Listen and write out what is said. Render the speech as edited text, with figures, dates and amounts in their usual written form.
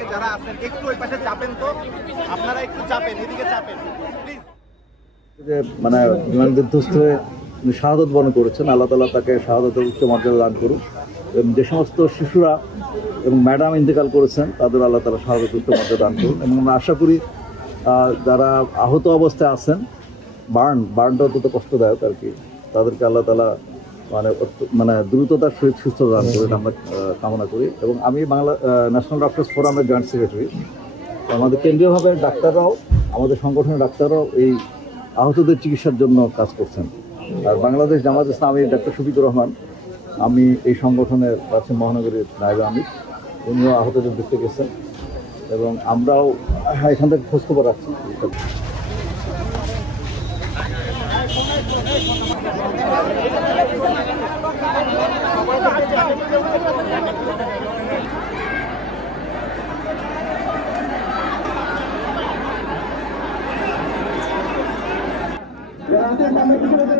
থেকে যারা আছেন একটু ওই পাশে চাপেন, তো আপনারা একটু চাপেন, এদিকে চাপেন প্লিজ। যে মানে বিমান বিধ্বস্ত হয়ে শাহাদত বরণ করেছেন, আল্লাহ তাআলা তাকে শাহাদতের উচ্চ মর্যাদা দান করুন। এবং যে সমস্ত শিশুরা এবং ম্যাডাম ইন্তেকাল করেছেন তাদের আল্লাহ তাআলা শাহাদতের উচ্চ মর্যাদা দান করুন। এবং আমরা আশা করি যারা আহত অবস্থায় আছেন, বার্নটা অত্যন্ত কষ্টদায়ক আর কি, তাদেরকে আল্লাহ তাআলা মানে দ্রুততার সহিত সুস্থ দান করেন আমরা কামনা করি। এবং আমি ন্যাশনাল ডক্টরস ফোরামের জয়েন্ট সেক্রেটারি। আমাদের কেন্দ্রীয়ভাবে ডাক্তাররাও, আমাদের সংগঠনের ডাক্তাররাও এই আহতদের চিকিৎসার জন্য কাজ করছেন। আর বাংলাদেশ জামাত ইসলামী ডাক্তার শফিকুর রহমান, আমি এই সংগঠনের প্রাচীন মহানগরীর নায়েবে আমির, উনিও আহতদের দেখতে গেছেন এবং আমরাও এখান থেকে খোঁজখবর রাখছি। আমাদের